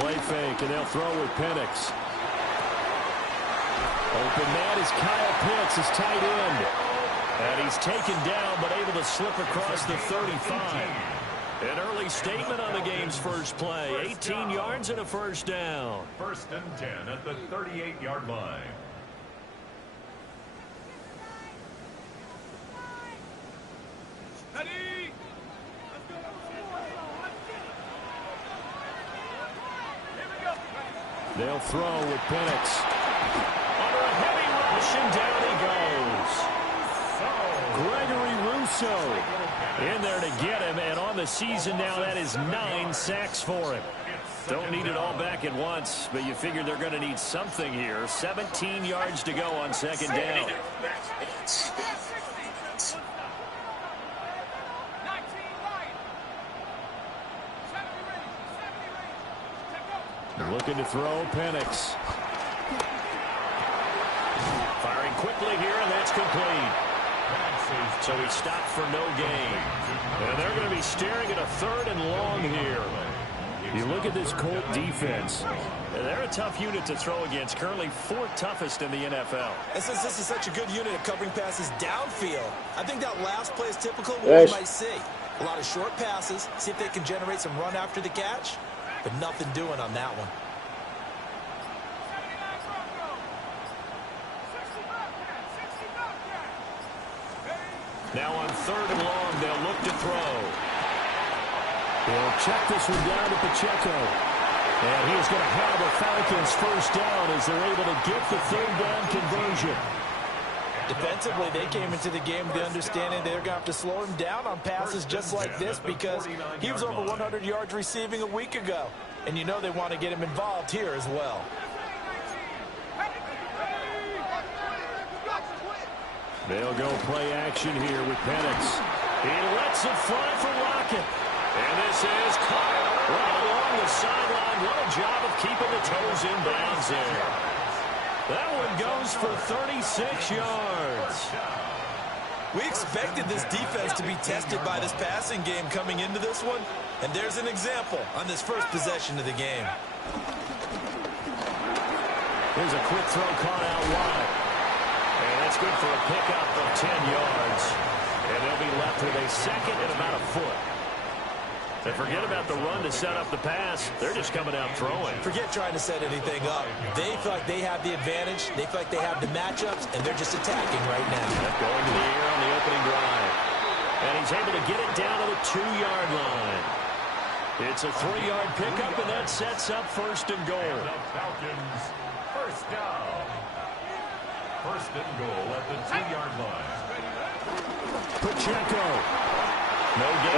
Play fake, and they'll throw with Penix. Open man is Kyle Pitts, his tight end. And he's taken down, but able to slip across the 35. An early statement on the game's first play. 18 yards and a first down. 1st and 10 at the 38-yard line. They'll throw with Penix. Under a heavy rush, and down he goes. Gregory Rousseau in there to get him, and on the season now, that is 9 sacks for him. Don't need it all back at once, but you figure they're going to need something here. 17 yards to go on 2nd down. They're looking to throw. Penix firing quickly here, and that's complete. So he stopped for no gain. And they're going to be staring at a 3rd and long here. You look at this Colt defense. They're a tough unit to throw against. Currently 4th toughest in the NFL. And since this is such a good unit at covering passes downfield, I think that last play is typical of what we might see. A lot of short passes, see if they can generate some run after the catch, but nothing doing on that one. Now on 3rd and long, they'll look to throw. They'll check this one down to Pacheco. And he's going to have the Falcons first down as they're able to get the 3rd down conversion. Defensively, they came into the game with the understanding they're going to have to slow him down on passes just like this because he was over 100 yards receiving a week ago. And you know they want to get him involved here as well. They'll go play action here with Penix. He lets it fly for Lockett. And this is caught right along the sideline. What a job of keeping the toes in bounds there. That one goes for 36 yards. We expected this defense to be tested by this passing game coming into this one. And there's an example on this first possession of the game. Here's a quick throw caught out wide. And that's good for a pickup of 10 yards. And they'll be left with a 2nd and about a foot. And forget about the run to set up the pass. They're just coming out throwing. Forget trying to set anything up. They feel like they have the advantage. They feel like they have the matchups, and they're just attacking right now. Going to the air on the opening drive. And he's able to get it down to the 2-yard line. It's a 3-yard pickup, and that sets up 1st and goal. And the Falcons, 1st down. 1st and goal at the 2-yard line. Pacheco. No gain.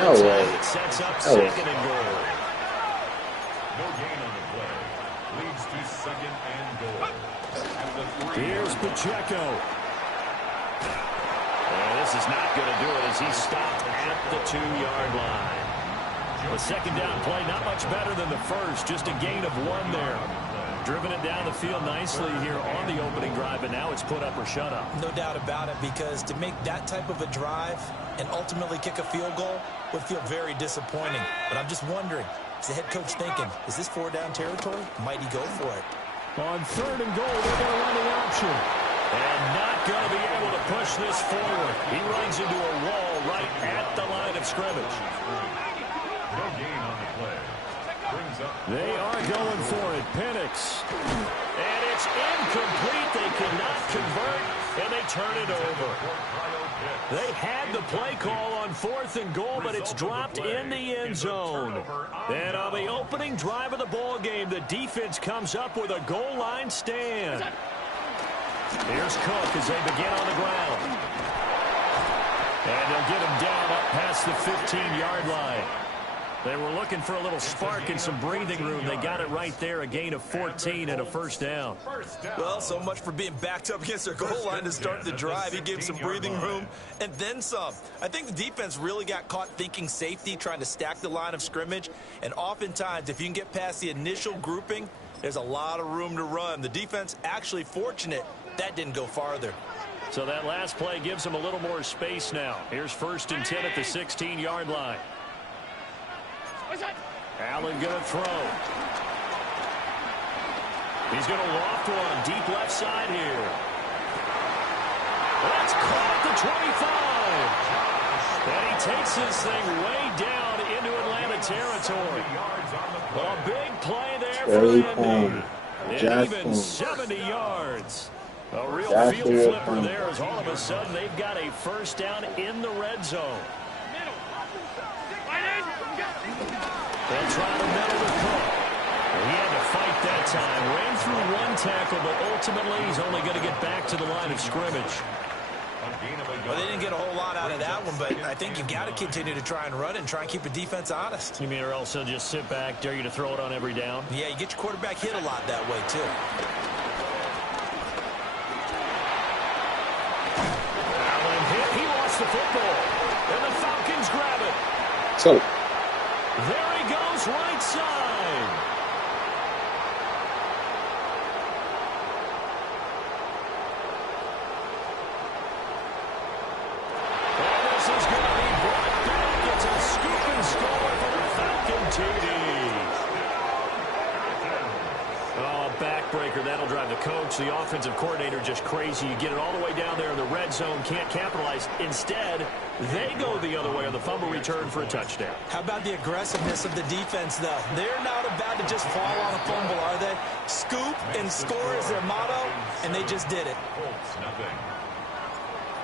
No way. It sets up 2nd and goal. No gain on the play. Leads to 2nd and goal. At the 3. Here's Pacheco. And this is not going to do it as he stopped at the 2-yard line. The 2nd down play, not much better than the first. Just a gain of 1 there. Driven it down the field nicely here on the opening drive, and now it's put up or shut up. No doubt about it, because to make that type of a drive and ultimately kick a field goal would feel very disappointing. But I'm just wondering, is the head coach thinking, is this 4-down territory? Might he go for it? On 3rd and goal, they're going to run the option. And not going to be able to push this forward. He runs into a wall right at the line of scrimmage. No gain on the play. They are going for it. Penix. And it's incomplete. They cannot convert, and they turn it over. They had the play call on 4th and goal, but it's dropped in the end zone. And on the opening drive of the ball game, the defense comes up with a goal line stand. Here's Cook as they begin on the ground. And they'll get him down up past the 15-yard line. They were looking for a little spark and some breathing room. They got it right there, a gain of 14 and a 1st down. Well, so much for being backed up against their goal line to start the drive. He gave some breathing room and then some. I think the defense really got caught thinking safety, trying to stack the line of scrimmage. And oftentimes, if you can get past the initial grouping, there's a lot of room to run. The defense actually fortunate that didn't go farther. So that last play gives them a little more space now. Here's 1st and 10 at the 16-yard line. Allen going to throw. He's going to loft one deep left side here. That's caught at the 25. And he takes this thing way down into Atlanta territory. A big play there for Indy. And even 70 yards. A real field flipper there as all of a sudden they've got a first down in the red zone. They'll try to middle the Cook. He had to fight that time. Ran through one tackle, but ultimately he's only going to get back to the line of scrimmage. Well, they didn't get a whole lot out of that one, but I think you've got to continue to try and run and try and keep a defense honest. You mean or else they'll just sit back, dare you to throw it on every down? Yeah, you get your quarterback hit a lot that way, too. Allen hit. He lost the football. And the Falcons grab it. So. There he goes, right side. And this is going to be brought back. It's a scoop and score for the Falcon TD. Oh, backbreaker. That'll drive the coach, the offensive coordinator, just crazy. You get it all the way down there in the red zone, can't capitalize. Instead, they go the other way on the fumble return for a touchdown. How about the aggressiveness of the defense, though? They're not about to just fall on a fumble, are they? Scoop and score is their motto, and they just did it.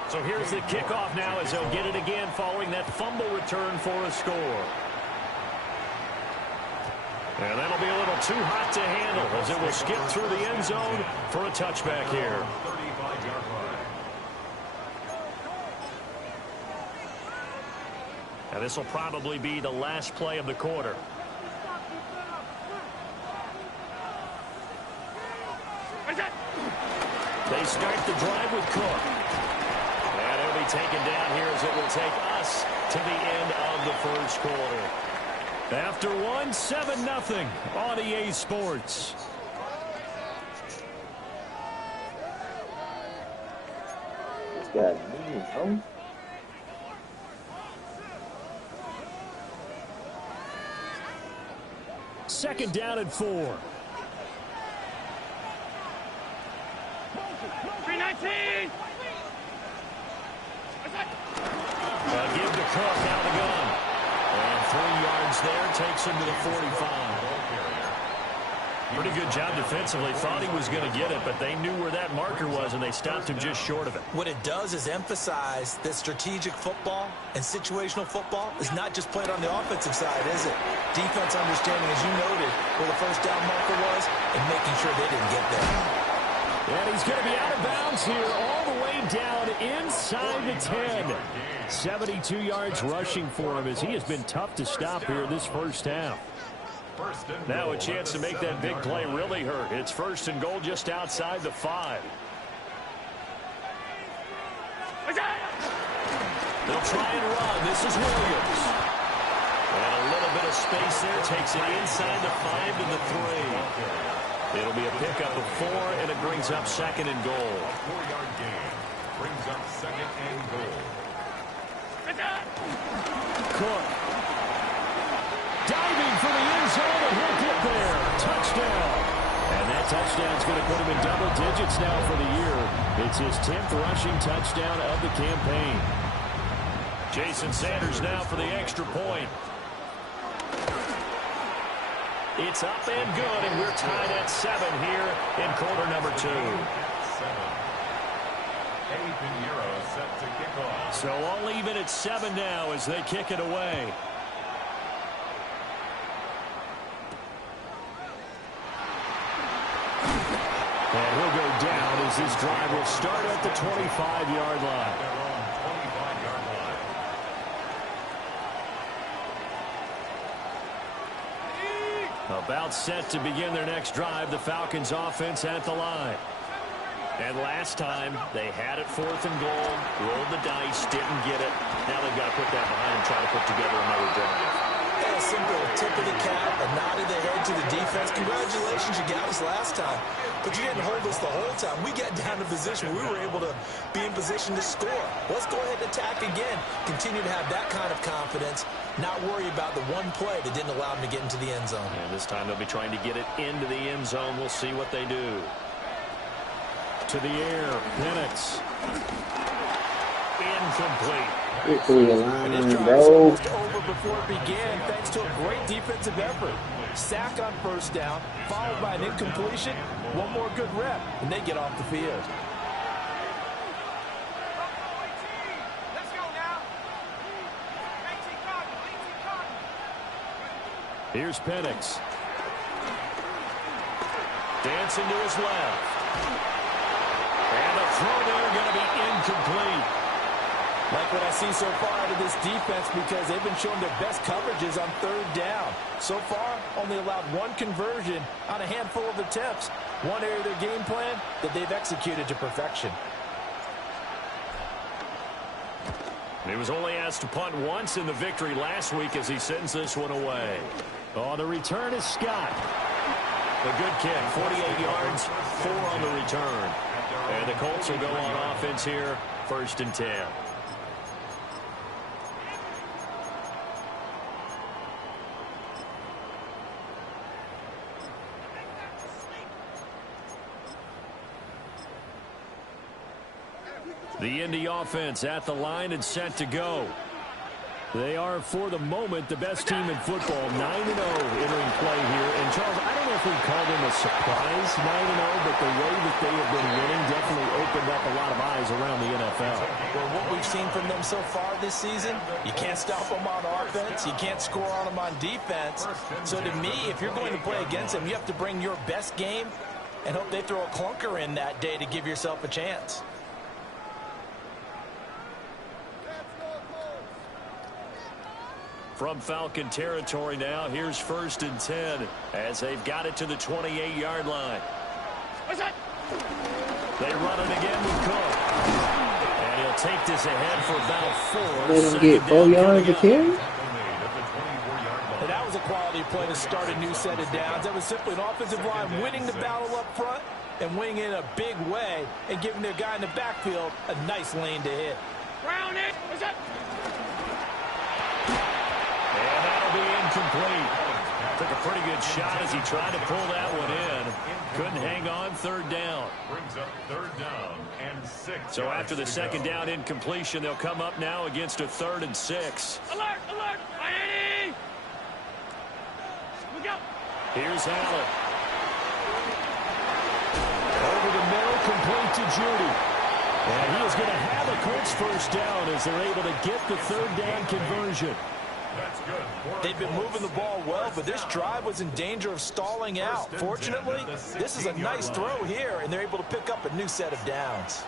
So here's the kickoff now as they'll get it again following that fumble return for a score. And that'll be a little too hot to handle as it will skip through the end zone for a touchback here. And this will probably be the last play of the quarter. They start the drive with Cook. And it'll be taken down here as it will take us to the end of the first quarter. After one, 7-0 on EA Sports. This guy mean, huh? Second down and 4. 319. Give the Cook out of the gun. And 3 yards there takes him to the 45. Pretty good job defensively. Thought he was going to get it, but they knew where that marker was, and they stopped him just short of it. What it does is emphasize that strategic football and situational football is not just played on the offensive side, is it? Defense understanding, as you noted, where the first down marker was and making sure they didn't get there. And he's going to be out of bounds here all the way down inside the 10. 72 yards rushing for him as he has been tough to stop here this first half. Now a chance to make that big play really hurt. It's first and goal just outside the 5. They'll try and run. This is Williams. And a little bit of space there. Takes it inside the 5 to the 3. It'll be a pickup of 4, and it brings up second and goal. 4-yard gain brings up second and goal. Cook. Diving for the end zone, and he'll get there. Touchdown. And that touchdown's going to put him in double digits now for the year. It's his 10th rushing touchdown of the campaign. Jason Sanders now for the extra point. It's up and good, and we're tied at 7 here in quarter number 2. Set to kick off. So all even at 7 now as they kick it away. And he'll go down as this drive will start at the 25-yard line. About set to begin their next drive, the Falcons offense at the line. And last time, they had it 4th and goal, rolled the dice, didn't get it. Now they've got to put that behind and try to put together another drive. A simple tip of the cap, a nod of the head to the defense. Congratulations, you got us last time. But you didn't hold us the whole time. We got down to position. We were able to be in position to score. Let's go ahead and attack again. Continue to have that kind of confidence not worry about the one play that didn't allow him to get into the end zone. And this time they'll be trying to get it into the end zone. We'll see what they do. To the air, Penix. Incomplete. Get through the line, This drive was bro. almost over before it began, thanks to a great defensive effort. Sack on first down, followed by an incompletion. One more good rep, and they get off the field. Let's go now. Here's Penix. Dancing to his left. And the throw there going to be incomplete. Like what I see so far out of this defense, because they've been showing their best coverages on third down. So far, only allowed one conversion on a handful of attempts. One area of their game plan that they've executed to perfection. He was only asked to punt once in the victory last week as he sends this one away. Oh, the return is Scott. A good kick, 48 yards, 4 on the return. And the Colts will go on offense here, 1st and 10. The Indy offense at the line and set to go. They are, for the moment, the best team in football, 9-0 entering play here. And, Charles, I don't know if we call them a surprise 9-0, but the way that they have been winning definitely opened up a lot of eyes around the NFL. Well, what we've seen from them so far this season, you can't stop them on offense, you can't score on them on defense. So to me, if you're going to play against them, you have to bring your best game and hope they throw a clunker in that day to give yourself a chance. From Falcon territory now, here's 1st and 10 as they've got it to the 28-yard line. What's that? They run it again with Cook. And he'll take this ahead for about 4. Let him get 4 yards of carry. And that was a quality play to start a new set of downs. That was simply an offensive line winning the battle up front and winning in a big way and giving their guy in the backfield a nice lane to hit. Round it. What's that? And that'll be incomplete. Took a pretty good shot as he tried to pull that one in. Couldn't hang on, 3rd down. Brings up 3rd down and 6. So after the 2nd down incompletion, they'll come up now against a 3rd and 6. Alert, alert. Miami. Look out. Here's Allen. Over the middle, complete to Judy. And he is going to have a Colts 1st down as they're able to get the 3rd down conversion. That's good. They've been moving the ball well, but this drive was in danger of stalling out. Fortunately, this is a nice throw here, and they're able to pick up a new set of downs.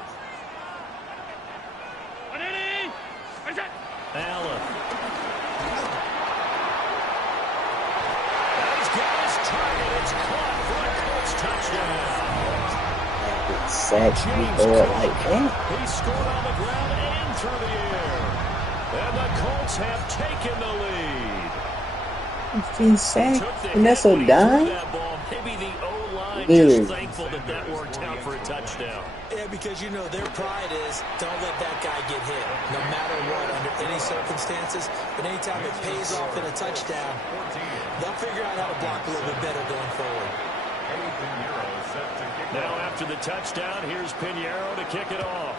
Miami. What's that? Allen. He's got his target. It's caught for a Colts touchdown. Sack before like that. He scored on the ground and through the air. And the Colts have taken the lead. 15 sacks, and that's a dime. Maybe the O-line Dude. just thankful that that worked out for a touchdown. Yeah, because, you know, their pride is don't let that guy get hit, no matter what, under any circumstances. But anytime it pays off in a touchdown, they'll figure out how to block a little bit better going forward. Now after the touchdown, here's Pinheiro to kick it off.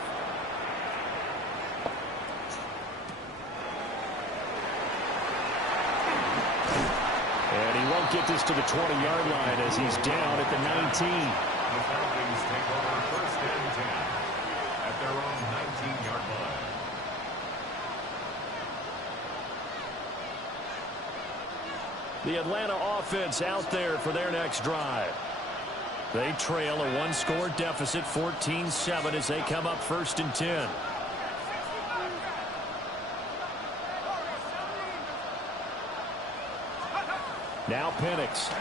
And he won't get this to the 20-yard line as he's down at the 19. The Falcons take over 1st and 10 at their own 19-yard line. The Atlanta offense out there for their next drive. They trail a 1-score deficit, 14-7, as they come up 1st and 10. Now Penix.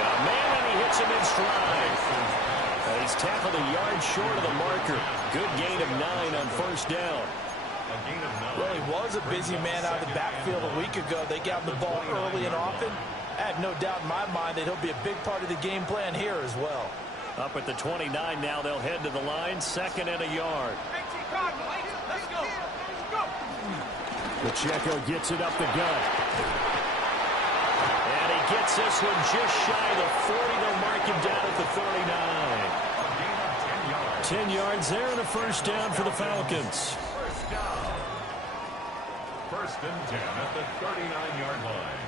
Got a man, and he hits him in stride. He's tackled a yard short of the marker. Good gain of 9 on 1st down. Well, he was a busy man out of the backfield a week ago. They got him the ball early and often. I have no doubt in my mind that he'll be a big part of the game plan here as well. Up at the 29 now, they'll head to the line, 2nd and a yard. Let's go. Let's go. Pacheco gets it up the gut. And he gets this one just shy of the 40. They'll mark him down at the 39. 10 yards there and a first down for the Falcons. First and 10 at the 39-yard line.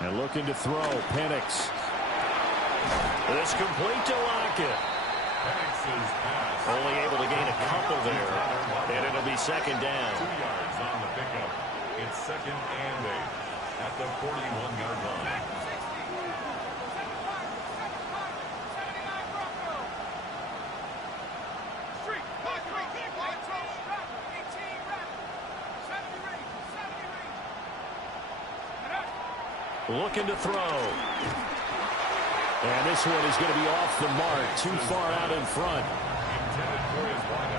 And looking to throw, Penix. This complete to Lockett. Only able to gain a couple there. And it'll be second down. 2 yards on the pickup. It's second and 8 at the 41-yard line. Looking to throw. And this one is going to be off the mark. Too far out in front.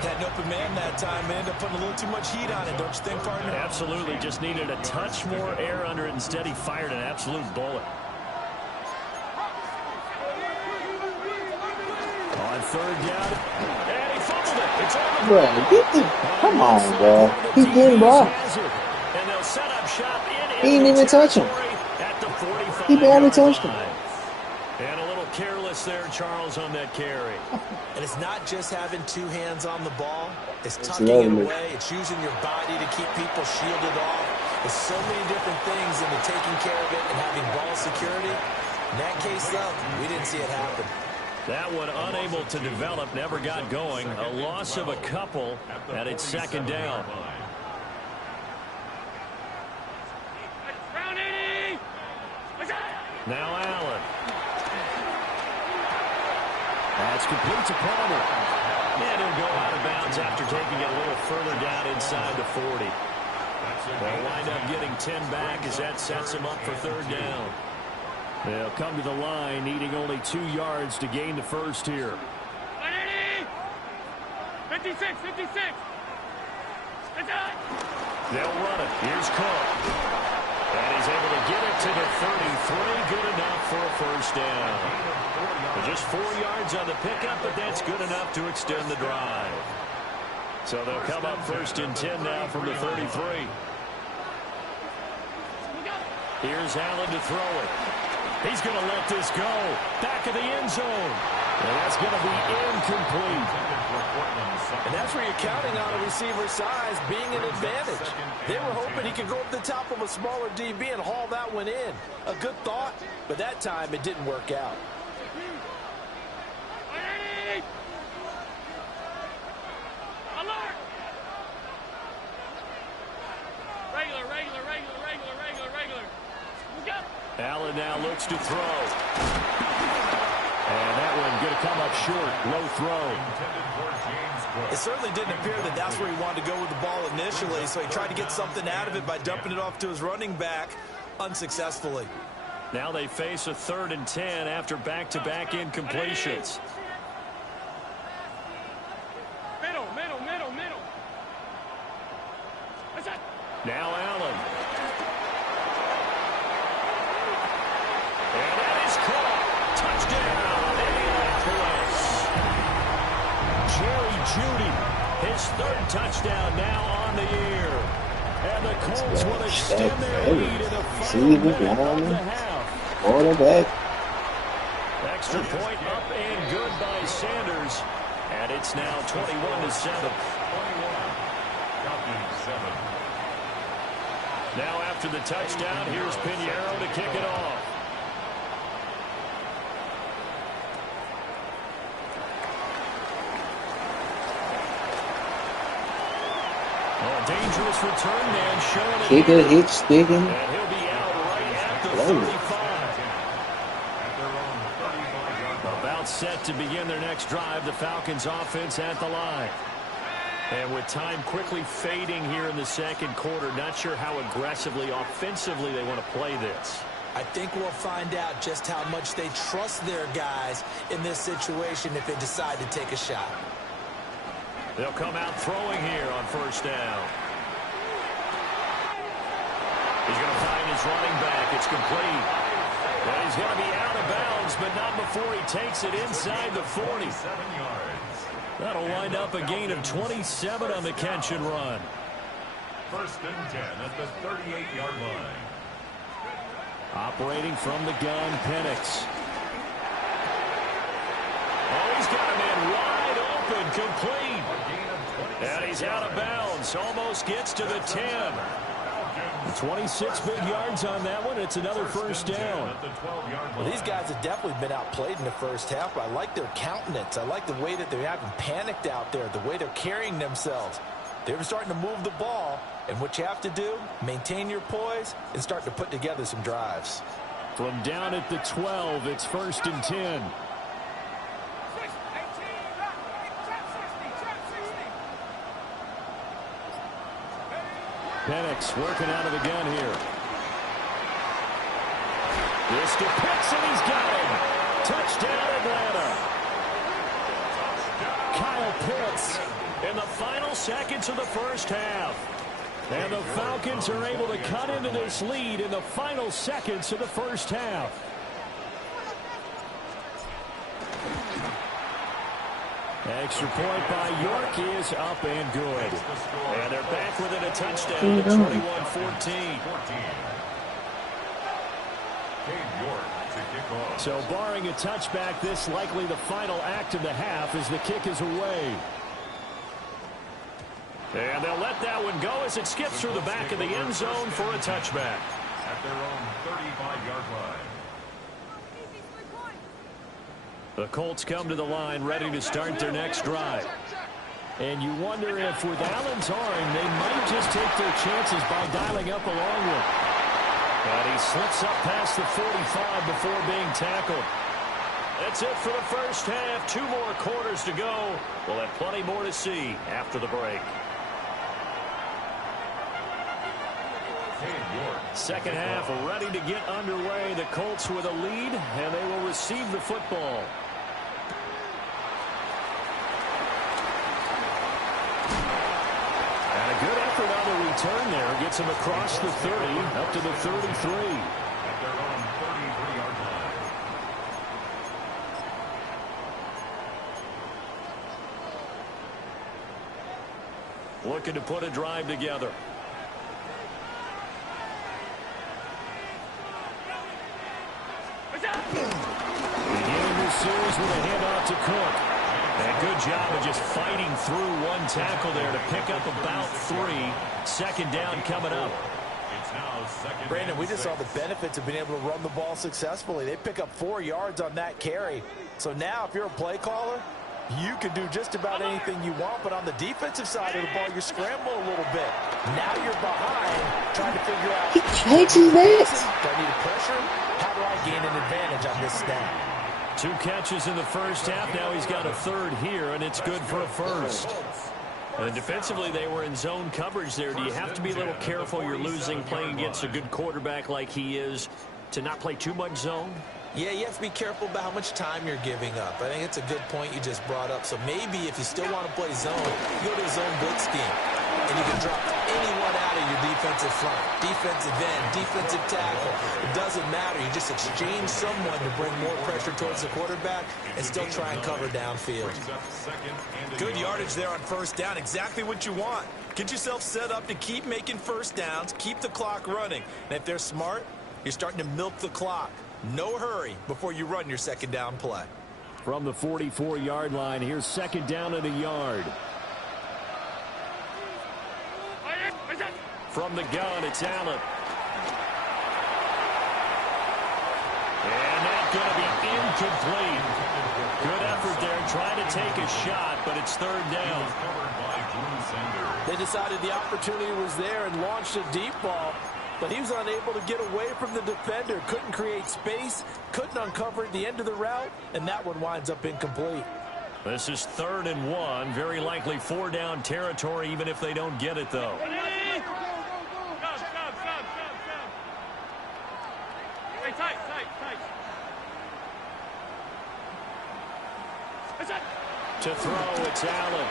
Had an open man that time. Ended up putting a little too much heat on it, don't you think, partner? Absolutely. Just needed a touch more air under it. Instead, he fired an absolute bullet. On third down. And he fumbled it. It's over. Bro, come on, bro. He's getting blocked. And they'll set up shop in He didn't even touch him. at the 45. He barely touched him. And a little careless there, Charles, on that carry. And it's not just having two hands on the ball. It's It's tucking it lovely. away. It's using your body to keep people shielded off. There's so many different things into taking care of it and having ball security. In that case, though, we didn't see it happen. That one unable to develop, never got going. A loss of a couple, and it's second down. Round 80. Now Allen. That's complete to Palmer. And he'll go out of bounds after taking it a little further down inside the 40. They'll wind up getting 10 back as that sets him up for third down. They'll come to the line, needing only 2 yards to gain the first here. 180. 56. 56. That's it. They'll run it. Here's Cook. And he's able to get it to the 33. Good enough for a first down. Just 4 yards on the pickup, but that's good enough to extend the drive. So they'll come up first and 10 now from the 33. Here's Allen to throw it. He's going to let this go. Back of the end zone. And that's going to be incomplete. And that's where you're counting on a receiver's size being an advantage. They were hoping he could go up the top of a smaller DB and haul that one in. A good thought, but that time it didn't work out. 180. Alert. Regular. Look up. Allen now looks to throw. And that one going to come up short. Low throw. It certainly didn't appear that that's where he wanted to go with the ball initially, so he tried to get something out of it by dumping it off to his running back unsuccessfully. Now they face a 3rd and 10 after back-to-back incompletions. Middle. That's it. Now Allen. And that is caught. Touchdown, Indianapolis. Jerry Jeudy, his 3rd touchdown now on the year. And the Colts will extend their lead in the final minute of the half. Quarterback. Extra point up and good by Sanders. And it's now 21-7. Now after the touchdown, here's Pinheiro to kick it off. Dangerous return man showing it. Kicker, hit, sticking. And he'll be out right at the 35. About set to begin their next drive. The Falcons offense at the line. And with time quickly fading here in the second quarter, not sure how aggressively, offensively they want to play this. I think we'll find out just how much they trust their guys in this situation if they decide to take a shot. They'll come out throwing here on first down. He's going to find his running back. It's complete. And he's going to be out of bounds, but not before he takes it inside the 40. That'll wind up a gain of 27 on the catch and run. First and 10 at the 38-yard line. Operating from the gun, Penix. Oh, he's got a man wide open, complete. And he's out of bounds. Almost gets to the 10. 26 big yards on that one. It's another first down. Well, these guys have definitely been outplayed in the first half, but I like their countenance. I like the way that they haven't panicked out there, the way they're carrying themselves. They're starting to move the ball, and what you have to do, maintain your poise and start to put together some drives. From down at the 12, it's first and 10. Penix working out of the gun here. This to Pitts, and he's got him. Touchdown, Atlanta. Kyle Pitts in the final seconds of the first half. And the Falcons are able to cut into this lead in the final seconds of the first half. Extra point by York is up and good. And they're back within a touchdown at 21-14. So barring a touchback, this likely the final act of the half as the kick is away. And they'll let that one go as it skips through the back of the end zone for a touchback. At their own 35-yard line. The Colts come to the line ready to start their next drive. And you wonder if with Allen's arm, they might just take their chances by dialing up a long one. And he slips up past the 45 before being tackled. That's it for the first half. 2 more quarters to go. We'll have plenty more to see after the break. Second half ready to get underway. The Colts with a lead, and they will receive the football. And a good effort on the return there. Gets him across the 30, up to the 33. At their own 33-yard line. Looking to put a drive together. Beginning this series with a handoff to Cook. And a good job of just fighting through one tackle there to pick up about 3. Second down coming up. It's now second. Brandon, we just saw the benefits of being able to run the ball successfully. They pick up 4 yards on that carry. So now if you're a play caller, you can do just about anything you want, but on the defensive side of the ball, you scramble a little bit. Now you're behind, trying to figure out, He catches that. do I need pressure? How do I gain an advantage on this snap? 2 catches in the first half. Now he's got a third here, and it's good for a first. And defensively, they were in zone coverage there. Do you have to be a little careful? You're losing, playing against a good quarterback like he is, to not play too much zone? Yeah, you have to be careful about how much time you're giving up. I think it's a good point you just brought up. So maybe if you still want to play zone, you go to a zone blitz scheme. And you can drop anyone out of your defensive front. Defensive end, defensive tackle. It doesn't matter. You just exchange someone to bring more pressure towards the quarterback and still try and cover downfield. Good yardage there on first down. Exactly what you want. Get yourself set up to keep making first downs, keep the clock running. And if they're smart, you're starting to milk the clock. No hurry before you run your second down play. From the 44-yard line, here's second down and a yard. From the gun, it's Allen. And that's going to be incomplete. Good effort there, trying to take a shot, but it's third down. They decided the opportunity was there and launched a deep ball, but he was unable to get away from the defender. Couldn't create space, couldn't uncover at the end of the route, and that one winds up incomplete. This is 3rd and 1. Very likely 4-down territory, even if they don't get it, though. To throw, it's Allen.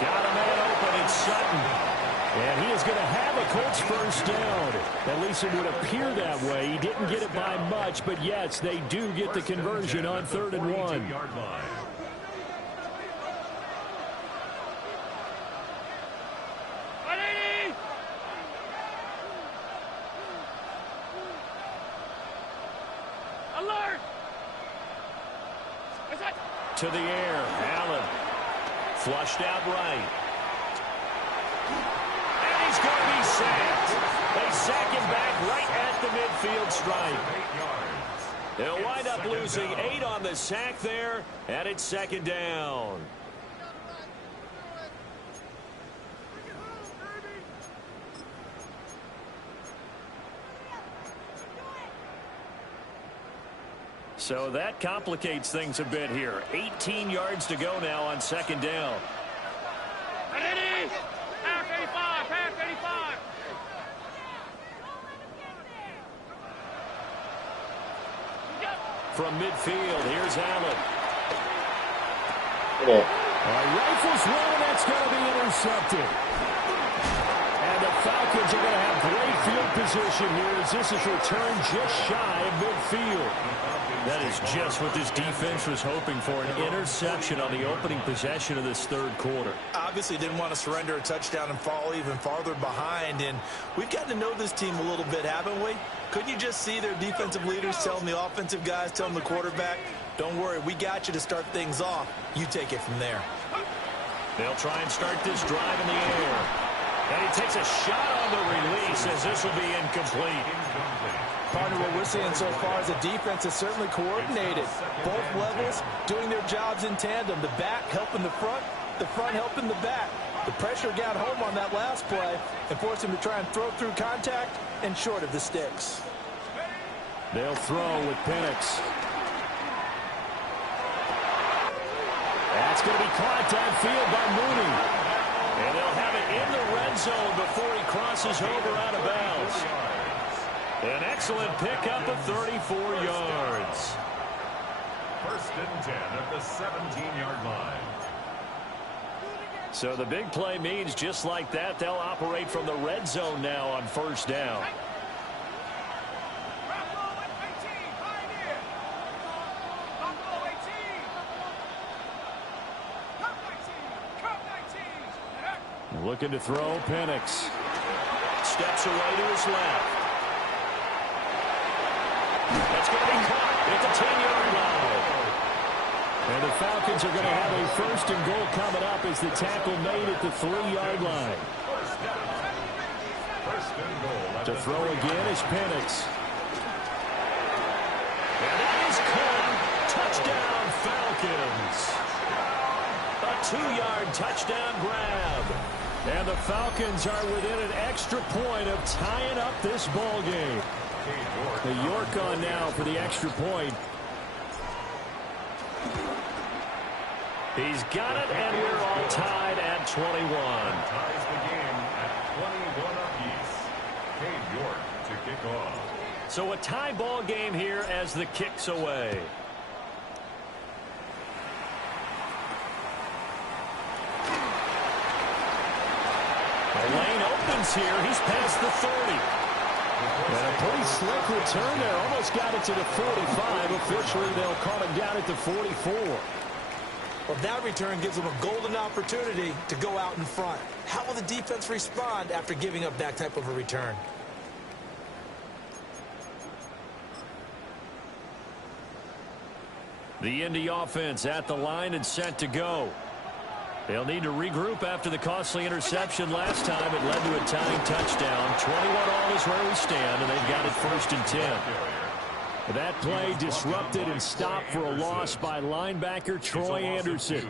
Got a man open, it's Sutton. And he is going to have a Colts first down. At least it would appear that way. He didn't get it by much, but yes, they do get the conversion on 3rd and 1. Alert! To the air, Allen. Flushed out right. And he's going to be sacked. They sack him back right at the midfield stripe. They'll wind up losing 8 on the sack there, and it's 2nd down. So that complicates things a bit here. 18 yards to go now on 2nd down. Pass 85, pass 85. From midfield, here's Allen. Rifles one, that's going to be intercepted. And the Falcons are going to have great field position here as this is returned just shy of midfield. That is just what this defense was hoping for, an interception on the opening possession of this 3rd quarter. Obviously didn't want to surrender a touchdown and fall even farther behind, and we've gotten to know this team a little bit, haven't we? Couldn't you just see their defensive leaders telling the offensive guys, telling the quarterback, don't worry, we got you to start things off. You take it from there. They'll try and start this drive in the air. And he takes a shot on the release as this will be incomplete. Partner, what we're seeing so far is the defense is certainly coordinated. Both levels doing their jobs in tandem. The back helping the front helping the back. The pressure got home on that last play and forced him to try and throw through contact and short of the sticks. They'll throw with Penix. That's going to be caught downfield by Mooney. And they'll have it in the red zone before he crosses over out of bounds. An excellent pickup of 34 yards. 1st and 10 at the 17-yard line. So the big play means just like that, they'll operate from the red zone now on 1st down. Looking to throw, Penix. Steps away to his left. That's going to be caught at the 10-yard line. And the Falcons are going to have a 1st and goal coming up as the tackle made at the 3-yard line. To throw again is Penix. And that is caught. Touchdown, Falcons. A 2-yard touchdown grab. And the Falcons are within an extra point of tying up this ball game. The York on now for the extra point. He's got it, and we're all tied at 21. Ties the game at 21 apiece. Cade York to kick off. So a tie ball game here as the kick's away. The lane opens here. He's past the 30. And a pretty slick return there. Almost got it to the 45. Officially, they'll call him down at the 44. Well, that return gives them a golden opportunity to go out in front. How will the defense respond after giving up that type of a return? The Indy offense at the line and set to go. They'll need to regroup after the costly interception last time. It led to a tying touchdown. 21-all is where we stand, and they've got it 1st and 10. That play disrupted and stopped for a loss by linebacker Troy Anderson.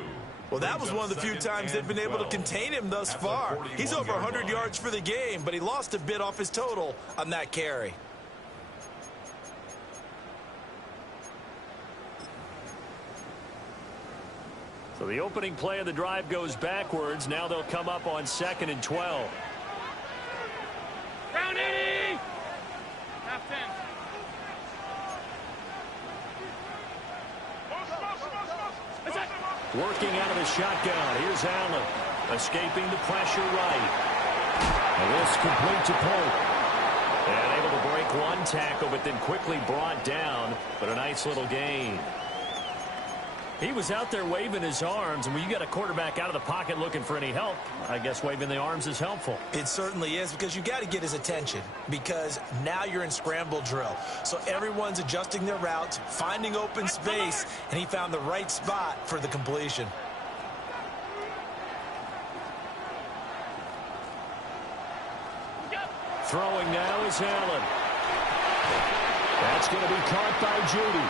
Well, that was one of the few times they've been able to contain him thus far. He's over 100 yards for the game, but he lost a bit off his total on that carry. So the opening play of the drive goes backwards. Now they'll come up on 2nd and 12. Round 80! Half 10. Working out of the shotgun. Here's Allen. Escaping the pressure right. And this complete to Polk. And able to break one tackle, but then quickly brought down. But a nice little gain. He was out there waving his arms, and when you got a quarterback out of the pocket looking for any help, I guess waving the arms is helpful. It certainly is, because you got to get his attention, because now you're in scramble drill. So everyone's adjusting their routes, finding open space, and he found the right spot for the completion. Throwing now is Allen. That's going to be caught by Judy.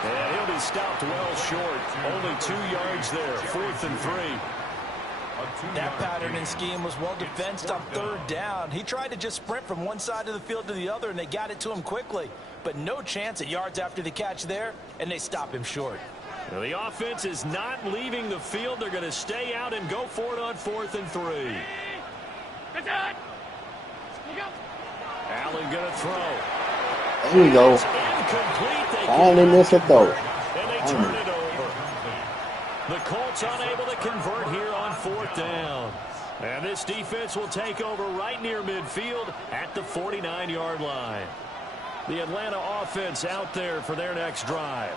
And he'll be stopped well short. Only 2 yards there. 4th and 3. That pattern and scheme was well defensed on 3rd down. He tried to just sprint from one side of the field to the other, and they got it to him quickly. But no chance at yards after the catch there, and they stop him short. Well, the offense is not leaving the field. They're going to stay out and go for it on 4th and 3. Allen going to throw. There you go. Finally miss a throw. And they turn it over. The Colts unable to convert here on 4th down. And this defense will take over right near midfield at the 49-yard line. The Atlanta offense out there for their next drive.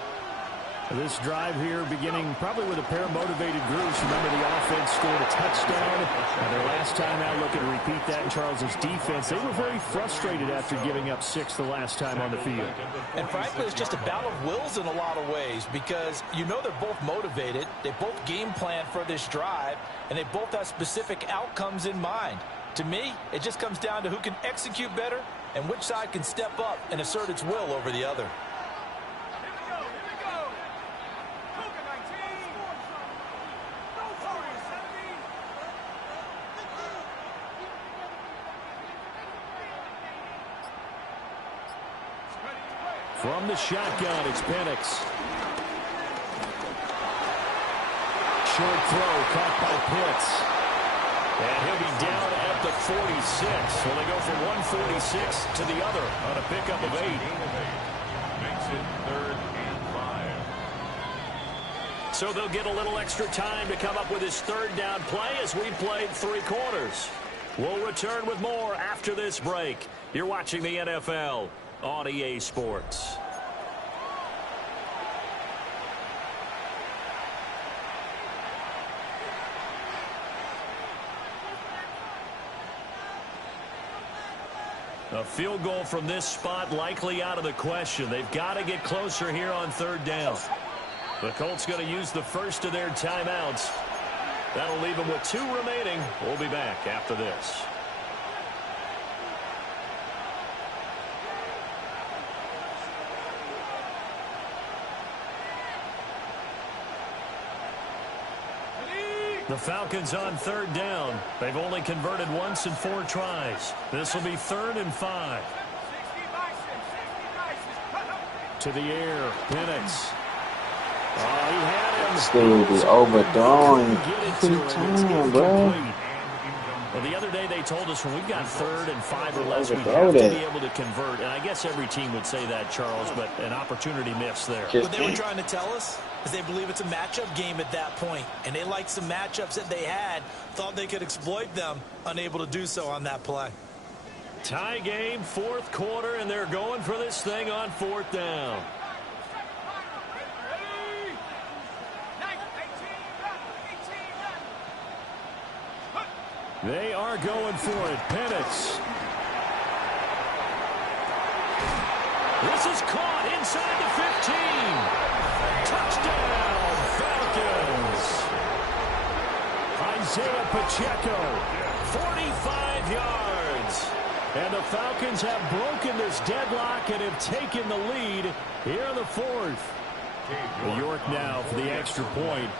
This drive here beginning probably with a pair of motivated groups. Remember, the offense scored a touchdown. And their last time out looking to repeat that in Charles's defense. They were very frustrated after giving up 6 the last time on the field. And frankly, it's just a battle of wills in a lot of ways, because you know they're both motivated. They both game plan for this drive, and they both have specific outcomes in mind. To me, it just comes down to who can execute better and which side can step up and assert its will over the other. From the shotgun, it's Penix. Short throw caught by Pitts. And he'll be down at the 46. So they go from 146 to the other on a pickup of 8. Makes it 3rd and 5. So they'll get a little extra time to come up with his 3rd down play as we played 3 quarters. We'll return with more after this break. You're watching the NFL on EA Sports. A field goal from this spot likely out of the question. They've got to get closer here on 3rd down. The Colts going to use the first of their timeouts. That'll leave them with 2 remaining. We'll be back after this. The Falcons on 3rd down. They've only converted once in 4 tries. This will be 3rd and 5. To the air, Penix. Oh, he had him. This thing will be overthrown. Time, bro. Well, the other day they told us when we've got 3rd and 5 or less, we have to be able to convert. And I guess every team would say that, Charles, but an opportunity missed there. What they were trying to tell us is they believe it's a matchup game at that point, and they liked some matchups that they had, thought they could exploit them, unable to do so on that play. Tie game, 4th quarter, and they're going for this thing on 4th down. They are going for it. Penix. This is caught inside the 15. Touchdown, Falcons. Isaiah Pacheco, 45 yards. And the Falcons have broken this deadlock and have taken the lead here in the 4th. New York now for the extra point.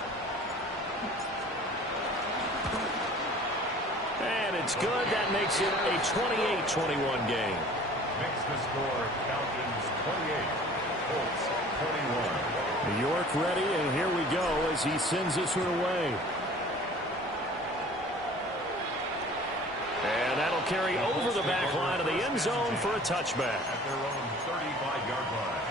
And it's good. That makes it a 28-21 game. Makes the score Falcons 28, Colts 21. New York ready, and here we go as he sends this one away. And that'll carry over the back line of the end zone for a touchback. At their own 35-yard line.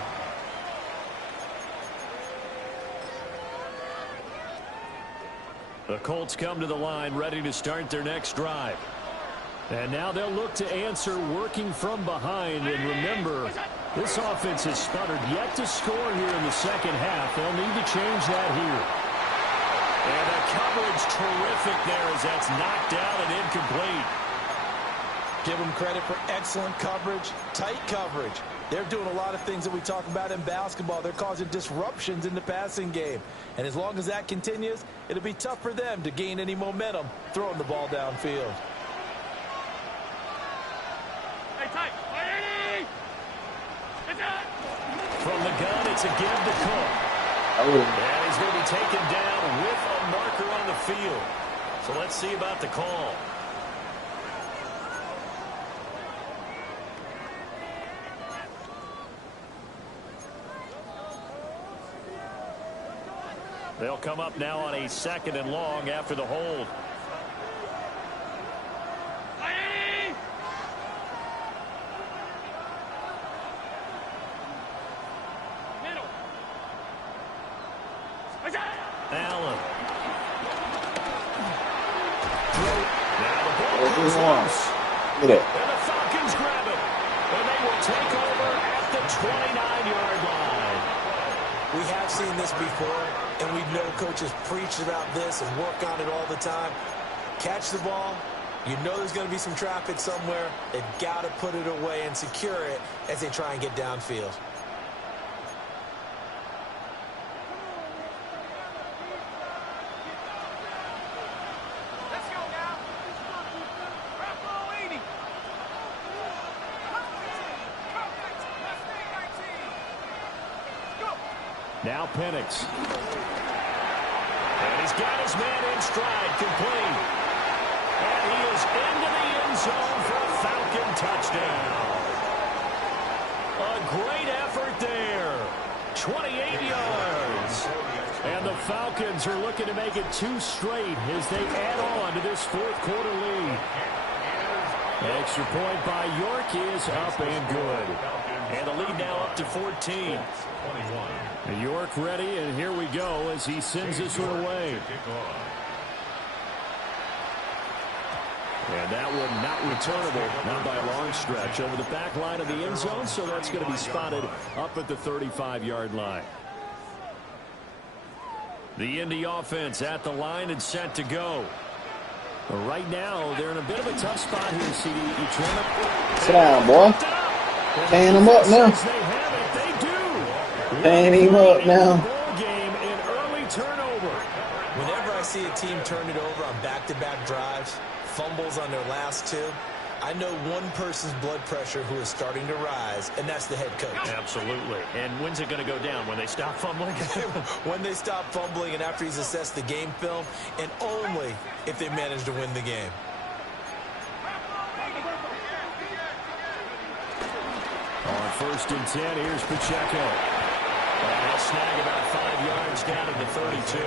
The Colts come to the line ready to start their next drive. And now they'll look to answer working from behind. And remember, this offense has sputtered yet to score here in the second half. They'll need to change that here. And the coverage terrific there as that's knocked down and incomplete. Give them credit for excellent coverage, tight coverage. They're doing a lot of things that we talk about in basketball. They're causing disruptions in the passing game. And as long as that continues, it'll be tough for them to gain any momentum throwing the ball downfield. From the gun, it's a give to Cook. And he's going to be taken down with a marker on the field. So let's see about the call. They'll come up now on a 2nd and long after the hold. Allen. Look at it. And the Falcons grab it. And they will take over at the 29-yard line. We have seen this before, and we know coaches preach about this and work on it all the time. Catch the ball. You know there's going to be some traffic somewhere. They've got to put it away and secure it as they try and get downfield. Now Penix. And he's got his man in stride, complete. And he is into the end zone for a Falcon touchdown. A great effort there. 28 yards. And the Falcons are looking to make it 2 straight as they add on to this 4th quarter lead. Extra point by York is up and good. And the lead now up to 14. York ready, and here we go as he sends this one away. And that one not returnable, not by a long stretch, over the back line of the end zone, so that's going to be spotted up at the 35-yard line. The Indy offense at the line and set to go. But right now, they're in a bit of a tough spot here, CD. Sit down, boy. Fan him up now. Fan him up now. Whenever I see a team turn it over on back-to-back drives, fumbles on their last 2, I know one person's blood pressure who is starting to rise, and that's the head coach. Absolutely. And when's it going to go down? When they stop fumbling? When they stop fumbling and after he's assessed the game film, and only if they manage to win the game. On 1st and 10, here's Pacheco. And he'll snag about 5 yards down at the 32.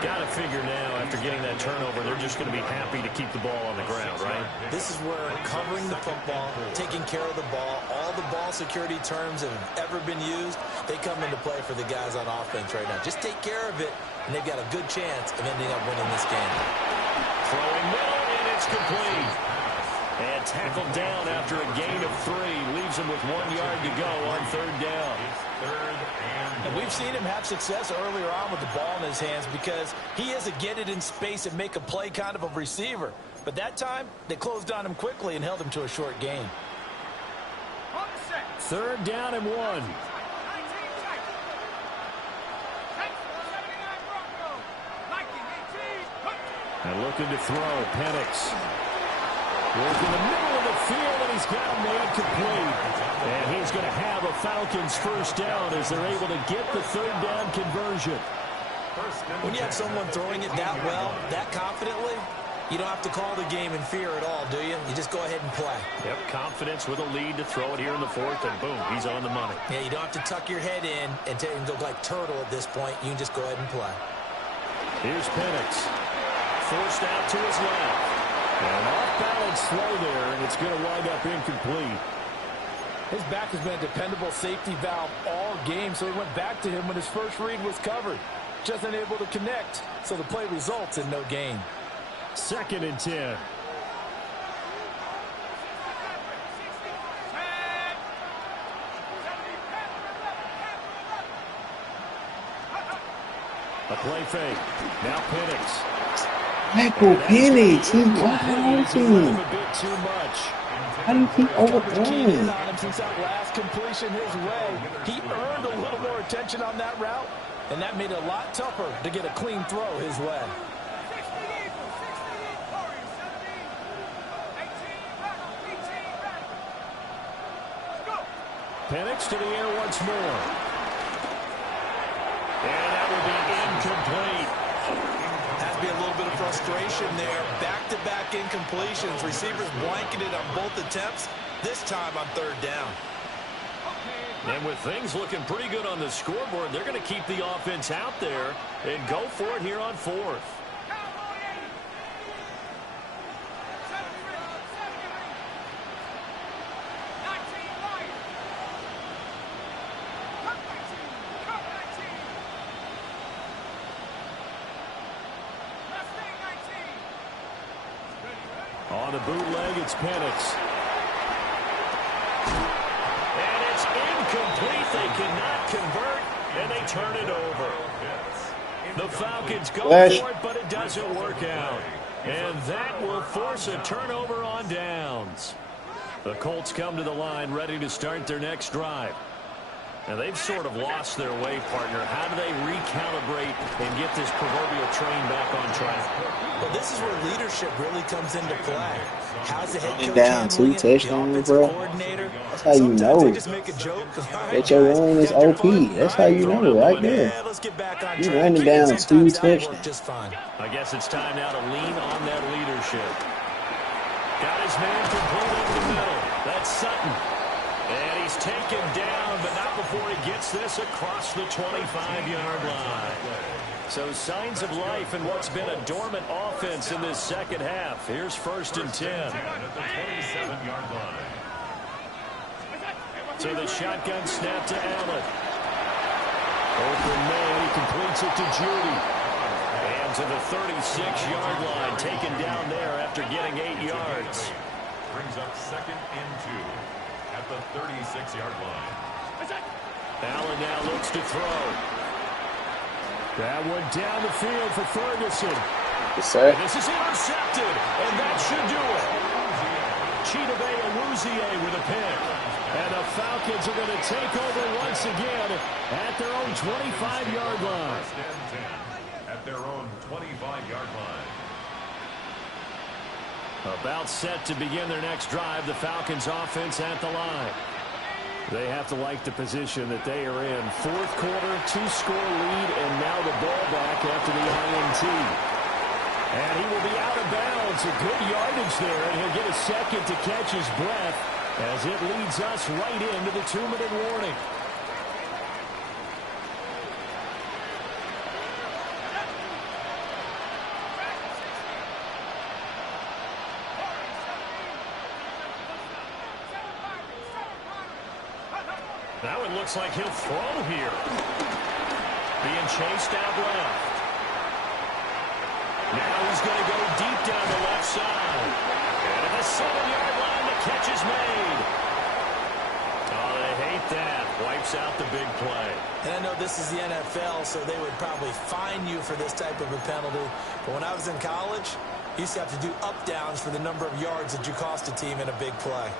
Got to figure now, after getting that turnover, they're just going to be happy to keep the ball on the ground, right? This is where covering the football, taking care of the ball, all the ball security terms that have ever been used, they come into play for the guys on offense right now. Just take care of it, and they've got a good chance of ending up winning this game. Throwing middle, and it's complete. And tackled down after a gain of 3. Leaves him with 1 yard to go on 3rd down. And we've seen him have success earlier on with the ball in his hands because he is a get it in space and make a play kind of a receiver. But that time, they closed on him quickly and held him to a short gain. 3rd down and 1. And looking to throw, Penix. Work in the middle of the field, and he's got a man complete. And he's going to have a Falcons 1st down as they're able to get the 3rd down conversion. When you have someone throwing it that well, that confidently, you don't have to call the game in fear at all, do you? You just go ahead and play. Yep, confidence with a lead to throw it here in the 4th, and boom, he's on the money. Yeah, you don't have to tuck your head in and go like turtle at this point. You can just go ahead and play. Here's Penix. Forced out to his left. And off-balance throw there, and it's going to wind up incomplete. His back has been a dependable safety valve all game, so he went back to him when his first read was covered. Just unable to connect, so the play results in no gain. 2nd and 10. A play fake. Now Penix. Michael Penix, he's wide He's let him open. a bit too much. How do you keep Coverage keyed in overthrowing? on him since that last completion his way. He earned a little more attention on that route, and that made it a lot tougher to get a clean throw his way. Penix to the air once more. And that will be incomplete. Has to be a little bit of frustration there. Back-to-back incompletions. Receivers blanketed on both attempts, this time on third down. And with things looking pretty good on the scoreboard, they're going to keep the offense out there and go for it here on fourth. On the bootleg, it's Penix. And it's incomplete. They cannot convert, and they turn it over. The Falcons go for it, but it doesn't work out. And that will force a turnover on downs. The Colts come to the line ready to start their next drive. Now, they've sort of lost their way, partner. How do they recalibrate and get this proverbial train back on track? Well, this is where leadership really comes into play. How's the head coach Down two handling it? The touchdowns, offensive bro. coordinator. That's how you Sometimes know they just make a joke. that your run is OP. That's how you know right there. Yeah, let's get back on You track. running And down two sometimes that'll work touchdowns. just fine. I guess it's time now to lean on that leadership. Got his man complete over the middle. That's Sutton. And he's taken down, but not before he gets this across the 25-yard line. So signs of life in what's been a dormant offense in this second half. Here's 1st and 10. At the 27-yard line. So the shotgun snap to Allen. Open man, he completes it to Judy. And to the 36-yard line, taken down there after getting 8 yards. Brings up 2nd and 2 at the 36-yard line. Allen now looks to throw. That one down the field for Ferguson. Yes, sir. And this is intercepted, and that should do it. Chidobe Awuzie with a pick. And the Falcons are going to take over once again at their own 25-yard line. 1st and 10 at their own 25-yard line. About set to begin their next drive, the Falcons offense at the line. They have to like the position that they are in. 4th quarter, 2-score lead, and now the ball back after the INT. And he will be out of bounds. A good yardage there, and he'll get a second to catch his breath as it leads us right into the 2-minute warning. That one looks like he'll throw here. Being chased out left. Now he's going to go deep down the left side. And at the 7-yard line, the catch is made. Oh, they hate that. Wipes out the big play. And I know this is the NFL, so they would probably fine you for this type of a penalty. But when I was in college, you used to have to do up-downs for the number of yards that you cost a team in a big play.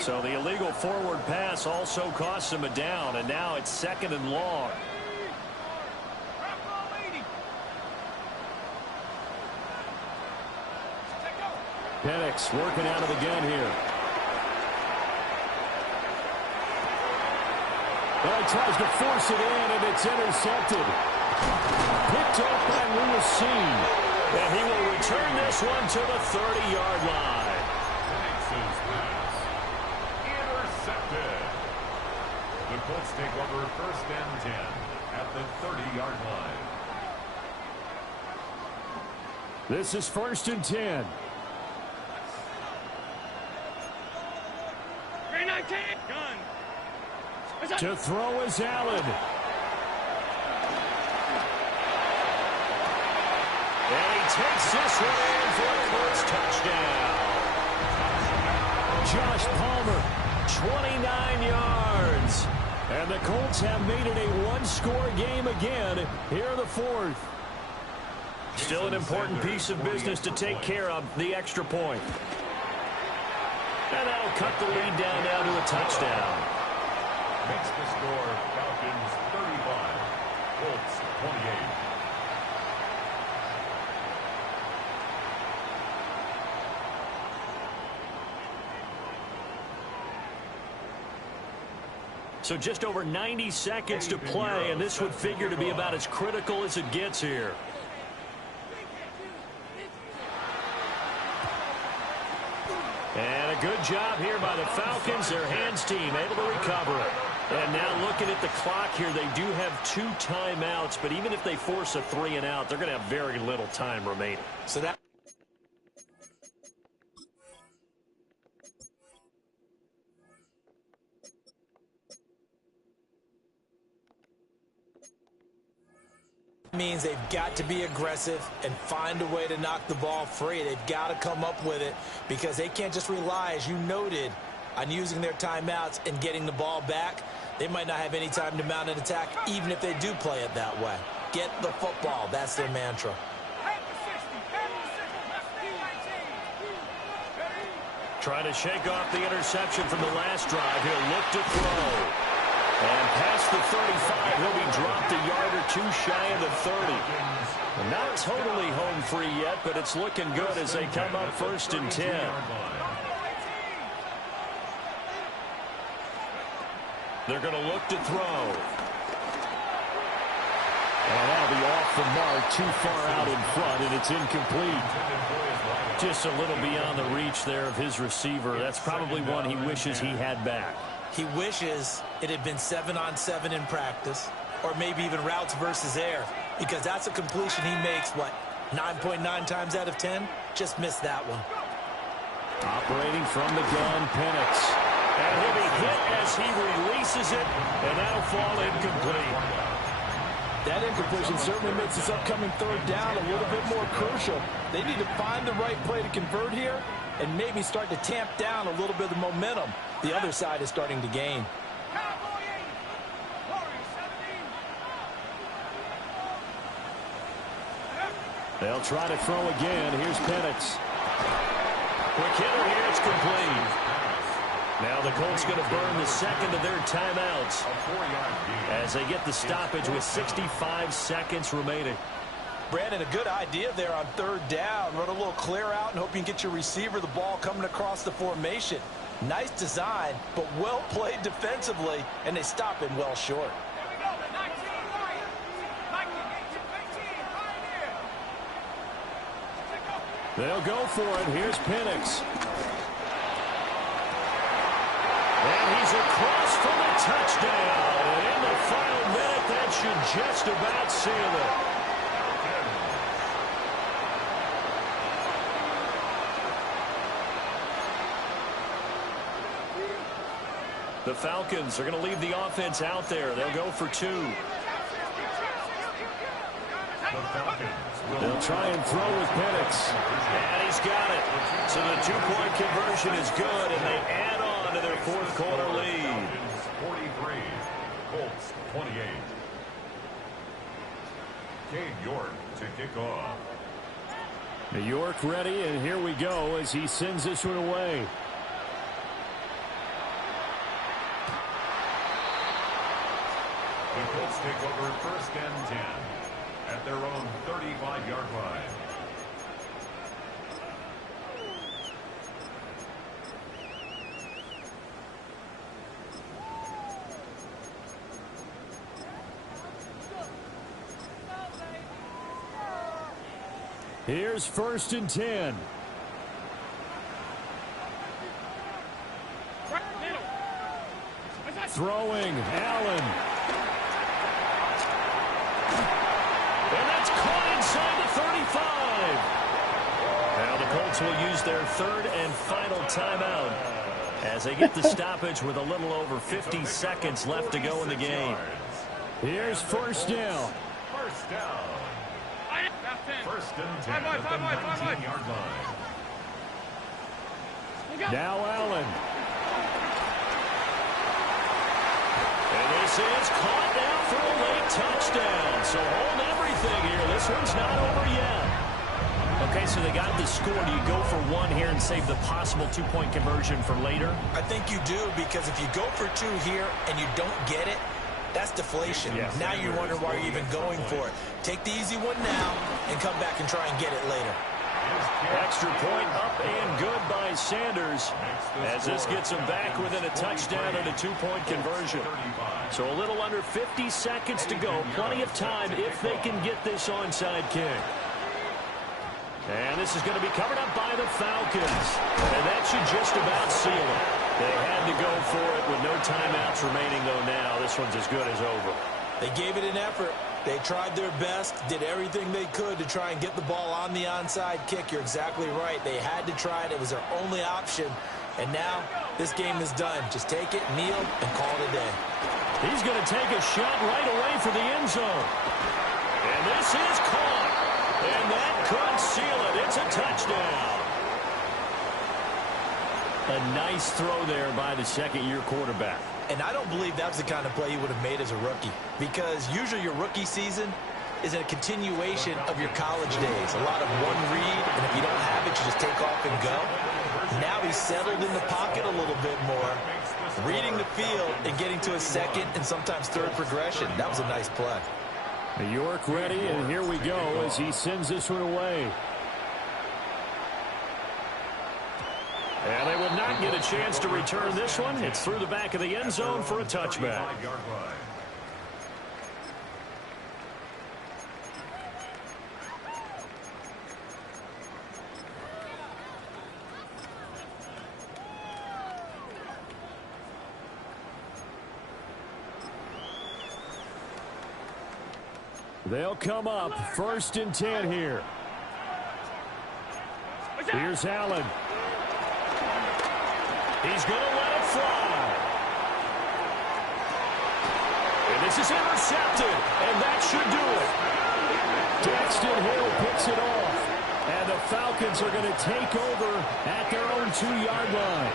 So the illegal forward pass also costs him a down, and now it's 2nd and long. Penix working out of the gun here. Well, he tries to force it in, and it's intercepted. Picked up by Lewis Seen. And he will return this one to the 30-yard line. Penix's pass. Intercepted. The Colts take over 1st and 10 at the 30-yard line. This is 1st and 10. To throw is Allen. And he takes this one in for a first touchdown. Josh Palmer, 29 yards. And the Colts have made it a one-score game again here in the fourth. Still an important piece of business to take care of, the extra point. And that'll cut the lead down now to a touchdown. Makes the score Falcons 35, Colts 28. So just over 90 seconds to play, and this would figure to be about as critical as it gets here. And a good job here by the Falcons, their hands team, able to recover it. And now looking at the clock here, they do have 2 timeouts, but even if they force a 3 and out, they're going to have very little time remaining. So that means they've got to be aggressive and find a way to knock the ball free. They've got to come up with it because they can't just rely, as you noted, on using their timeouts and getting the ball back. They might not have any time to mount an attack, even if they do play it that way. Get the football. That's their mantra. Trying to shake off the interception from the last drive. He'll look to throw. And past the 35, he'll be dropped a yard or 2 shy of the 30. And not totally home free yet, but it's looking good as they come up 1st and 10. They're going to look to throw. And that'll be off the mark, too far out in front, and it's incomplete. Just a little beyond the reach there of his receiver. That's probably one he wishes he had back. He wishes it had been 7-on-7 in practice, or maybe even routes versus air, because that's a completion he makes, 9.9 times out of 10? Just missed that one. Operating from the gun, Penix. And he'll be hit as he releases it, and that'll fall incomplete. That incompletion certainly makes this upcoming 3rd down a little bit more crucial. They need to find the right play to convert here and maybe start to tamp down a little bit of the momentum the other side is starting to gain. They'll try to throw again. Here's Penix. Quick hitter here. It's complete. Now the Colts going to burn the second of their timeouts as they get the stoppage with 65 seconds remaining. Brandon, a good idea there on 3rd down. Run a little clear out and hope you can get your receiver the ball coming across the formation. Nice design, but well played defensively, and they stop him well short. They'll go for it. Here's Penix. And he's across for the touchdown. And in the final minute, that should just about seal it. The Falcons are going to leave the offense out there. They'll go for 2. They'll try and throw with Penix. And he's got it. So the 2-point conversion is good, and they add on to their 4th quarter lead. 43, Colts 28. Cade York to kick off. New York ready, and here we go as he sends this one away. The Colts take over 1st and 10 at their own 35-yard line. Here's 1st and 10. Throwing, Allen. And that's caught inside the 35. Now the Colts will use their 3rd and final timeout as they get the stoppage with a little over 50 seconds left to go in the game. Here's 1st down. 1st down. 1st and 10 at the 19-yard line. Now Allen. And this is caught now for a late touchdown. So hold everything here. This one's not over yet. Okay, so they got the score. Do you go for one here and save the possible two-point conversion for later? I think you do, because if you go for two here and you don't get it, that's deflation. Yeah. Now you wonder why you're even going for it. Take the easy one now and come back and try and get it later. Extra point up and good by Sanders as this gets him back within a touchdown and a two-point conversion. So a little under 50 seconds to go. Plenty of time if they can get this onside kick. And this is going to be covered up by the Falcons. And that should just about seal it. They had to go for it with no timeouts remaining, though, now. This one's as good as over. They gave it an effort. They tried their best, did everything they could to try and get the ball on the onside kick. You're exactly right. They had to try it. It was their only option. And now this game is done. Just take it, kneel, and call it a day. He's going to take a shot right away for the end zone. And this is caught. And that could seal it. It's a touchdown. A nice throw there by the second-year quarterback. And I don't believe that was the kind of play he would have made as a rookie, because usually your rookie season is a continuation of your college days. A lot of one read, and if you don't have it, you just take off and go. Now he's settled in the pocket a little bit more, reading the field and getting to a second and sometimes third progression. That was a nice play. York ready, and here we go as he sends this one away. And they would not get a chance to return this one. It's through the back of the end zone for a touchback. They'll come up 1st and 10 here. Here's Allen. He's going to let it fly. And this is intercepted, and that should do it. Daxton Hill picks it off, and the Falcons are going to take over at their own 2-yard line.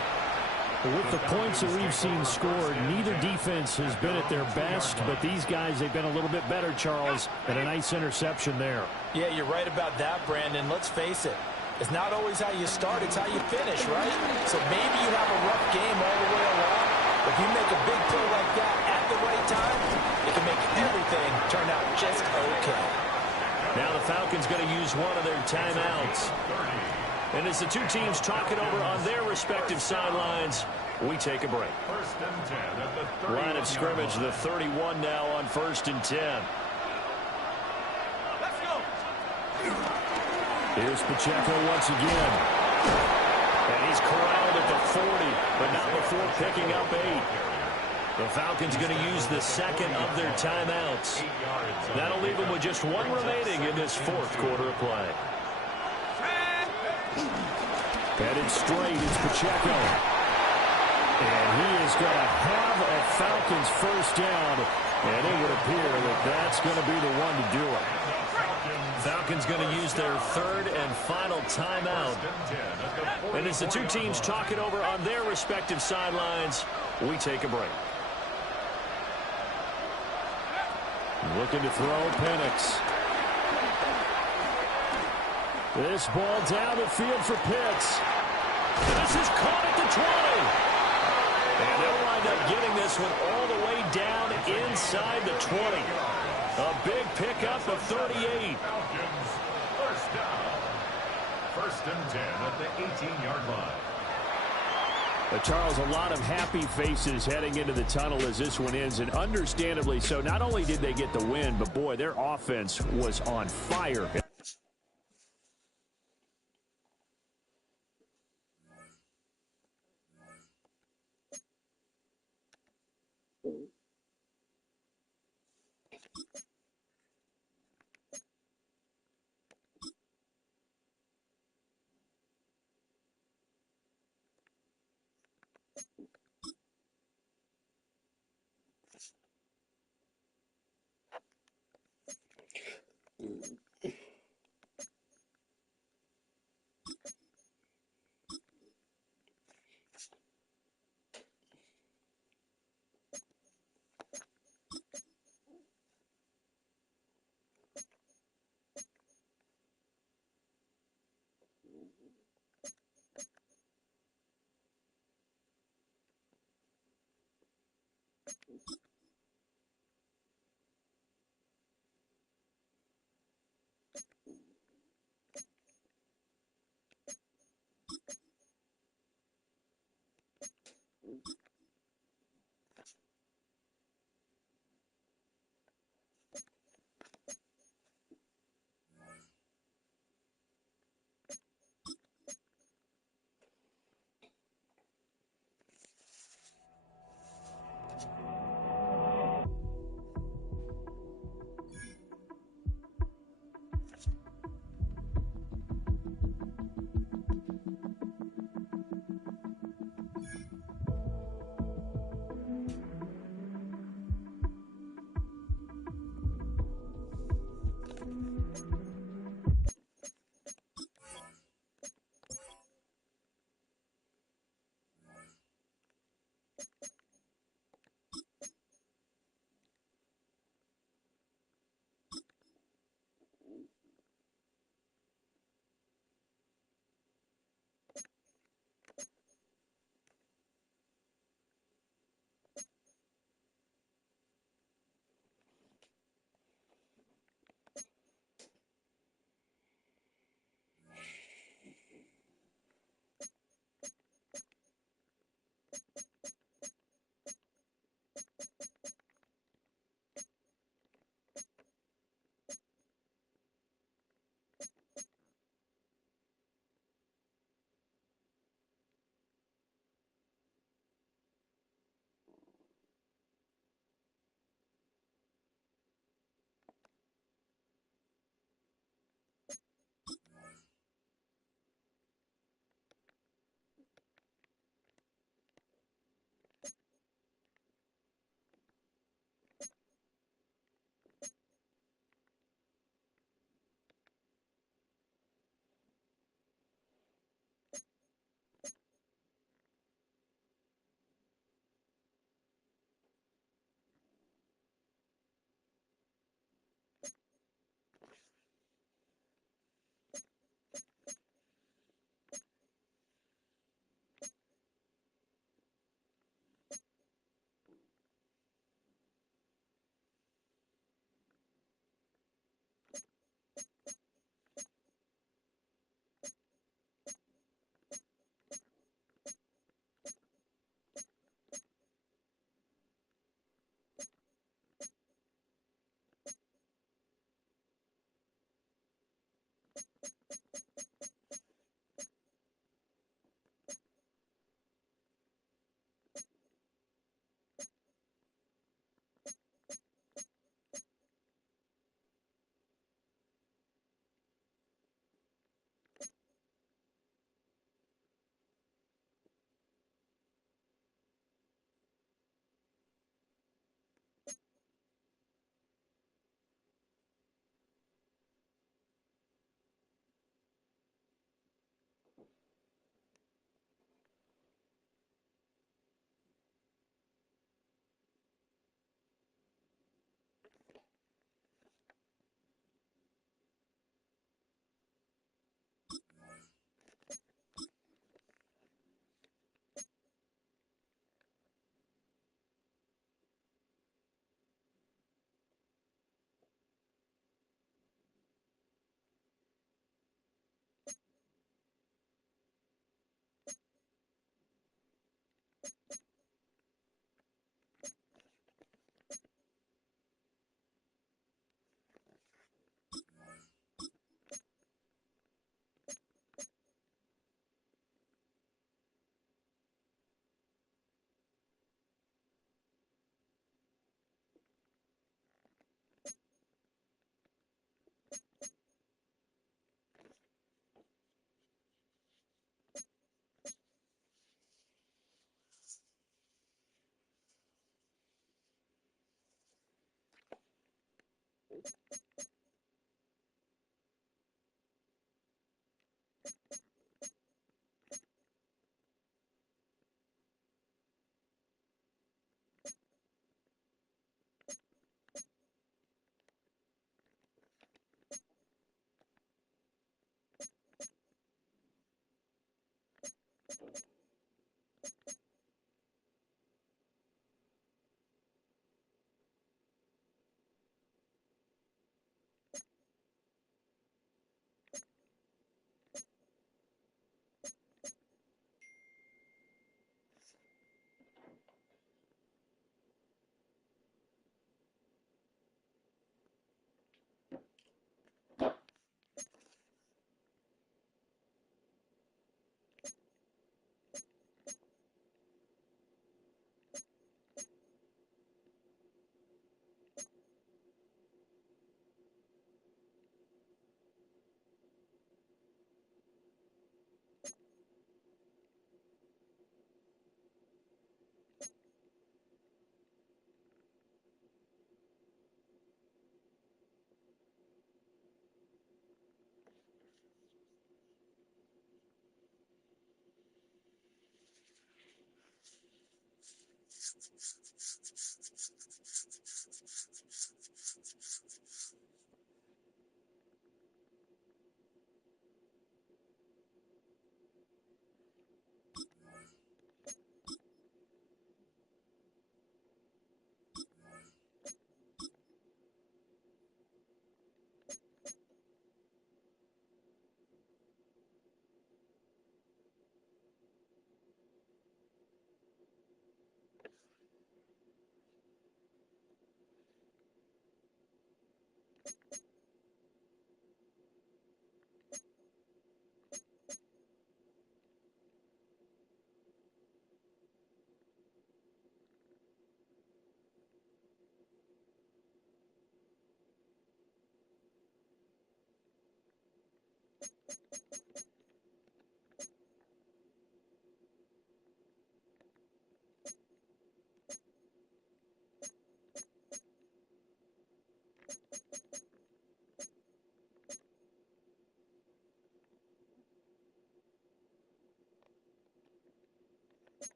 With the points that we've seen scored, neither defense has been at their best, but these guys, they've been a little bit better, Charles, and a nice interception there. Yeah, you're right about that, Brandon. Let's face it. It's not always how you start, it's how you finish, right? So maybe you have a rough game all the way along, but if you make a big play like that at the right time, it can make everything turn out just okay. Now the Falcons going to use one of their timeouts. And as the two teams talk it over on their respective sidelines, we take a break. Line of scrimmage, the 31 now on 1st and 10. Let's go. Here's Pacheco once again. And he's corralled at the 40, but not before picking up 8. The Falcons going to use the second of their timeouts. That'll leave them with just one remaining in this 4th quarter of play. Headed straight, it's Pacheco. And he is going to have a Falcons 1st down. And it would appear that that's going to be the one to do it. Falcons going to use their 3rd and final timeout. And as the two teams talk it over on their respective sidelines, we take a break. Looking to throw, Penix. This ball down the field for Pitts. And this is caught at the 20. And they'll wind up getting this one all the way down inside the 20. A big pickup of 38. Falcons, 1st down. 1st and 10 at the 18-yard line. Charles, a lot of happy faces heading into the tunnel as this one ends, and understandably so. Not only did they get the win, but boy, their offense was on fire.